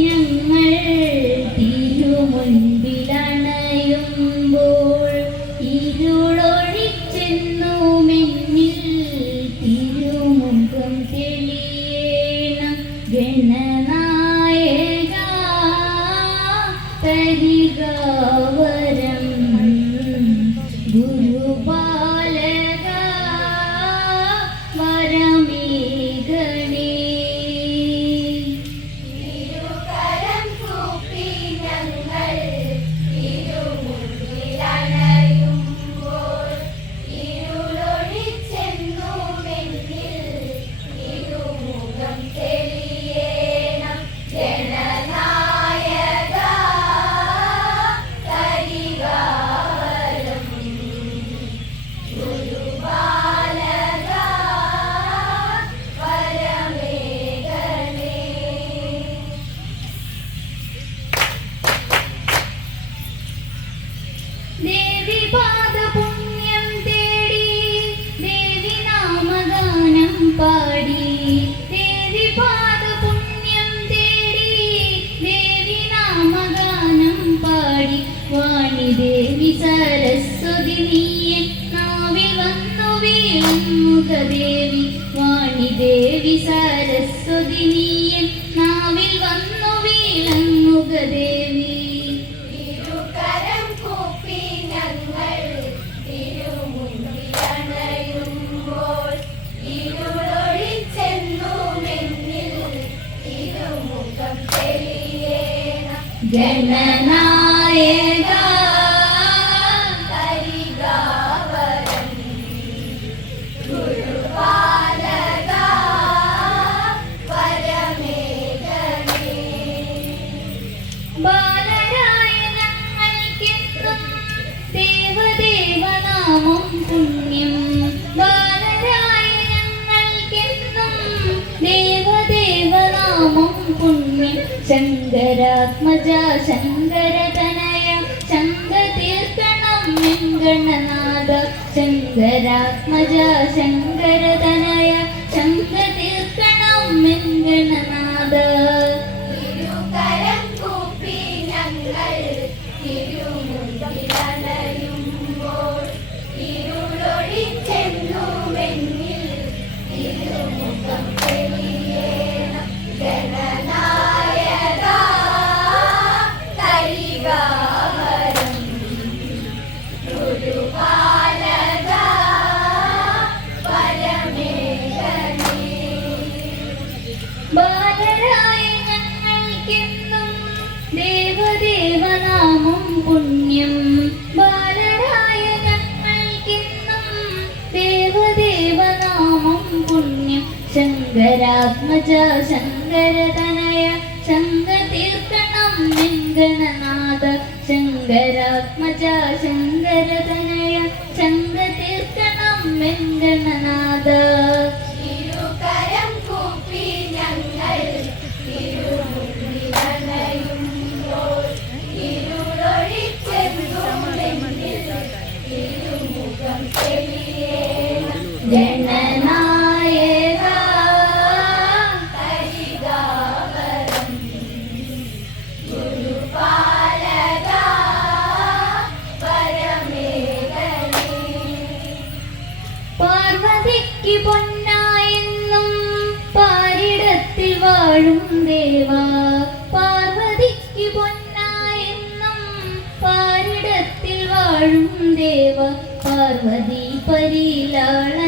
ഞങ്ങൾ തിരുമുൻപിലണയുമ്പോൾ ഇരുളൊഴിച്ചെന്നു മെന്നിൽ തിരുമുഖം തെളിയേണം ദേവി സരസ്വതി നീയൻ നാവിൽ വന്നു വീഴുമുഖദേവി വാണി ദേവി സരസ്വതി നീയൻ നാവിൽ വന്നു വീഴും മുഖദേവി. ഗണനായക ശങ്കരാത്മജ ശങ്കരതനയ ശങ്കതീർത്ഥണം വെങ്കണനാഥ ശങ്കരാത്മജ ശങ്കരതനയ ശങ്കരാത്മജ ശങ്കരതനയ ശങ്കരാത്മജ ശങ്കരതനയ ശങ്ക തീർക്കണം വെങ്കണനാഥ പാർവതിക്ക് പൊന്നായെന്നും പാരിടത്തിൽ വാഴും ദേവ. പാർവതിക്ക് പൊന്നായെന്നും പാരിടത്തിൽ വാഴും ദേവ. പാർവതി പരിലാളന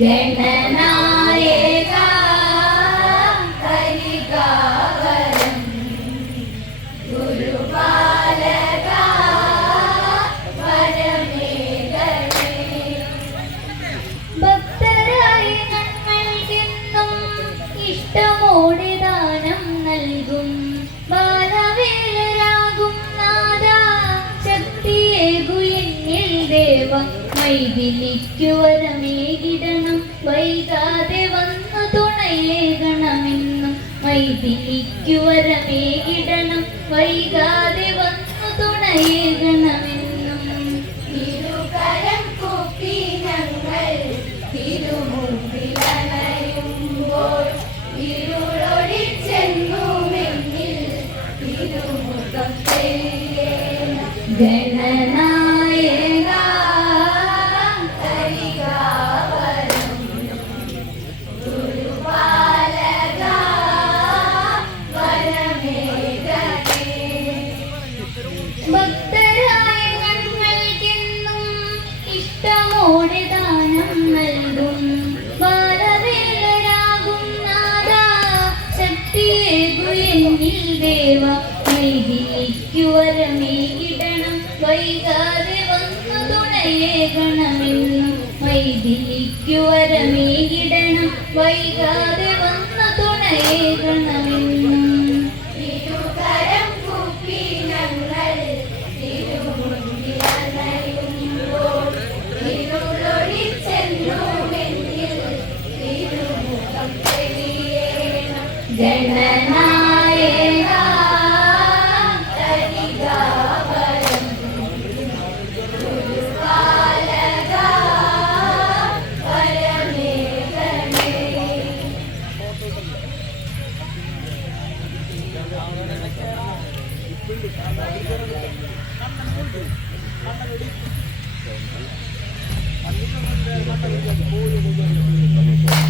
ഗണനായക കരികാവരം ദാനം നൽകും. മൈതിലിക്കുവരമേകിടണം വൈകാതെ വന്നു തുണയേകണമെന്നും മൈതിലിക്കുവരമേകിടണം വൈകാതെ വന്നു തുണയേകണമെന്നും ഇരുകരം കൂപ്പി ഞങ്ങൾ തിരുമുമ്പിൽ അണയുമ്പോൾ ഇരുളൊഴിച്ചെന്നുമെന്നിൽ തിരുമുഖം തെളിയേണം. ശക്തിയേകുയെന്നിൽ ദേവ മൈതിലിക്കുവരമേകിടണം വൈകാതെ വന്നു തുണയേകണമെന്നും മൈതിലിക്കുവരമേകിടണം വൈകാതെ വന്നു തുണയേ ഗണമെന്നും ഗണനായക കരികാവരം ഗുരുപാലക വരമേകണേ Thank